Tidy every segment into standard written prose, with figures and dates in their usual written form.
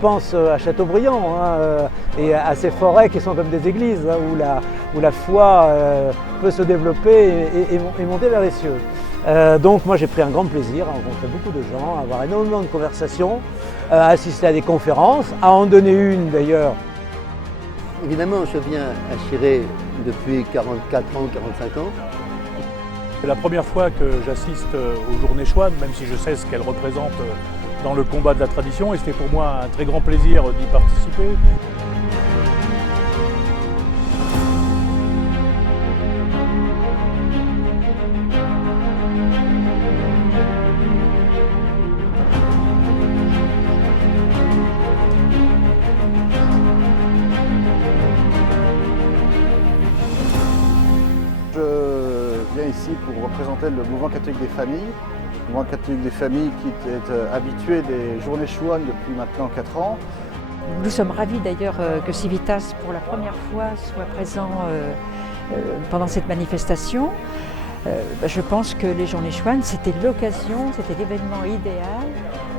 pense à Châteaubriand et à ces forêts qui sont comme des églises, où la foi peut se développer et monter vers les cieux. Donc moi j'ai pris un grand plaisir à rencontrer beaucoup de gens, à avoir énormément de conversations, à assister à des conférences, à en donner une d'ailleurs. Évidemment, je viens à Chiré depuis 44 ans, 45 ans. C'est la première fois que j'assiste aux Journées Chouans, même si je sais ce qu'elles représentent dans le combat de la tradition, et c'était pour moi un très grand plaisir d'y participer. Je viens ici pour représenter le mouvement catholique des familles. Le mouvement catholique des familles qui est habitué des Journées Chouans depuis maintenant 4 ans. Nous sommes ravis d'ailleurs que Civitas pour la première fois soit présent pendant cette manifestation. Je pense que les Journées Chouans, c'était l'occasion, c'était l'événement idéal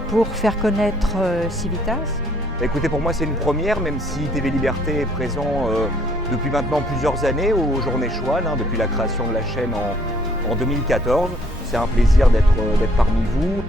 pour faire connaître Civitas. Écoutez, pour moi c'est une première, même si TV Liberté est présent depuis maintenant plusieurs années aux Journées Chouans, depuis la création de la chaîne en 2014. C'est un plaisir d'être parmi vous.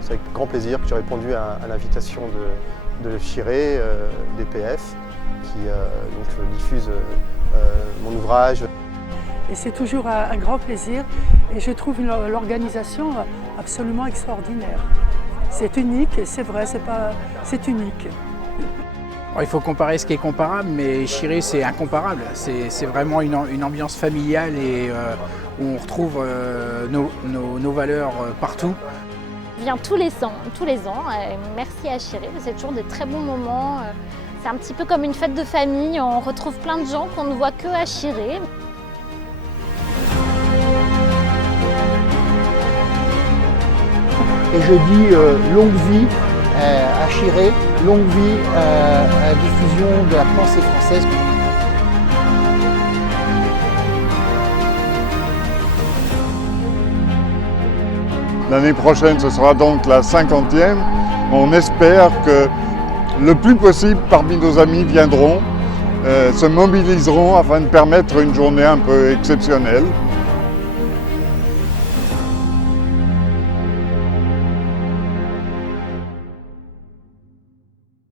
C'est avec grand plaisir que j'ai répondu à l'invitation de Chiré, DPF, qui donc diffuse mon ouvrage. Et c'est toujours un grand plaisir et je trouve l'organisation absolument extraordinaire. C'est unique, c'est vrai, c'est unique. Il faut comparer ce qui est comparable, mais Chiré c'est incomparable. C'est vraiment une ambiance familiale et où on retrouve nos valeurs partout. Je viens tous les ans. Merci à Chiré, c'est toujours des très bons moments. C'est un petit peu comme une fête de famille, on retrouve plein de gens qu'on ne voit que à Chiré. Et je dis longue vie à Chiré, longue vie à la diffusion de la pensée française. L'année prochaine, ce sera donc la 50e. On espère que le plus possible parmi nos amis viendront, se mobiliseront afin de permettre une journée un peu exceptionnelle.